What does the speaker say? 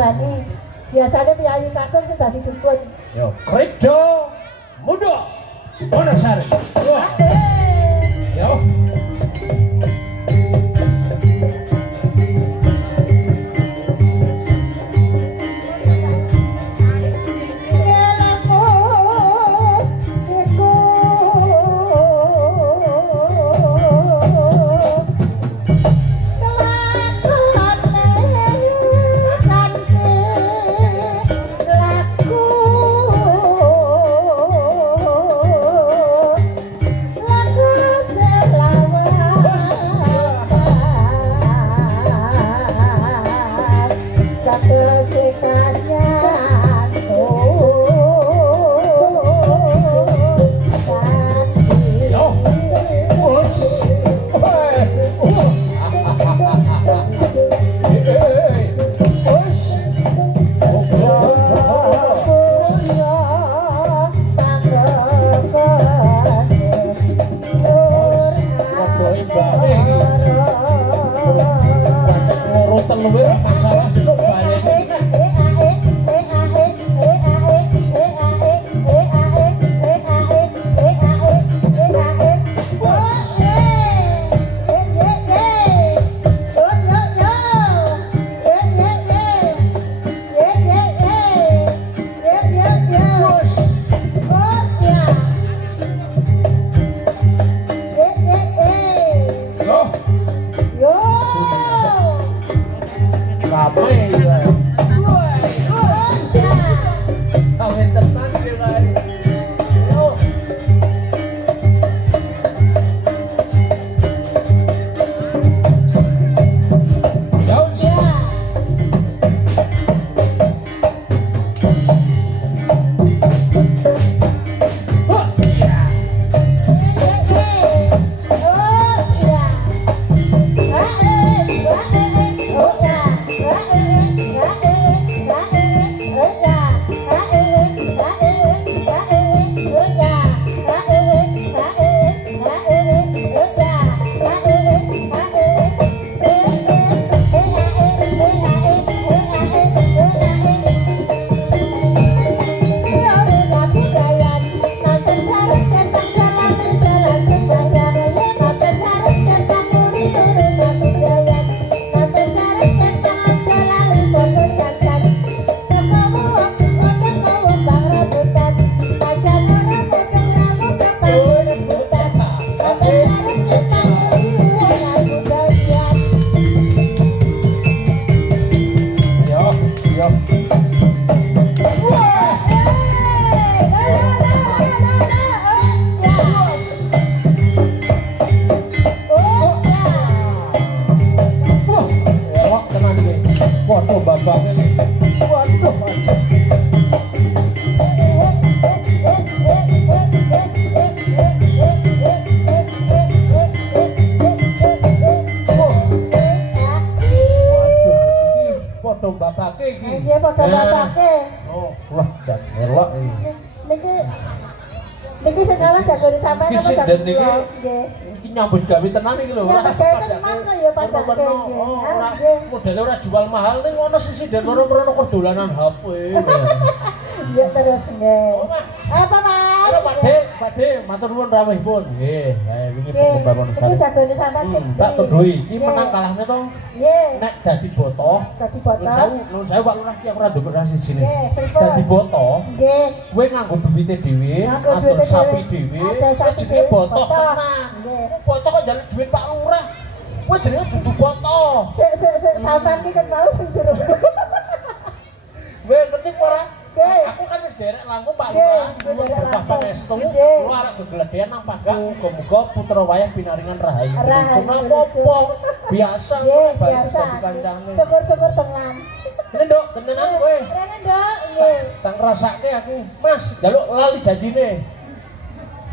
tambani. Biasane piyayi kakung sing dadi dukun. Yo, Kredo Muda Wonosari. Wah. Yo. Nyambut gawe tenan iki lho. Nyambut gawe tenan kok ya padake. Modele ora jual mahal ning ono sisi den mrono kok dolanan HP. Ya terus nggih. Apa Mas? Halo Pakde, matur nuwun rawuhipun. Nggih, wingi pembangun iki jagone sampean. Tak tundhui iki menang kalahne to. Nggih. Nek dadi botoh. Dadi botoh. Nun saya Pak Lurah ki aku ora ndukuk ra sijine. Nggih, dadi botoh. Nggih. Kowe nganggo duwite dhewe, atur sapi dhewe, jenenge botoh tenan. Nggih. Botoh kok njaluk duit Pak Lurah. Kowe jenenge dudu botoh. Sik sampean iki kan mau sing durung. Kowe ngerti ora? Aku kan wis derek langkung Pak Lurah. Berkah pangestu. Kulo arek gegledean nang pagak muga-muga putra wayah pinaringan rahayu. Cuma apa? Biasa biasa. Syukur-syukur tenan. Ini Nduk, gentenan kowe. Rene Nduk, nggih. Tak ngrasake aku. Mas, njaluk lali janjine.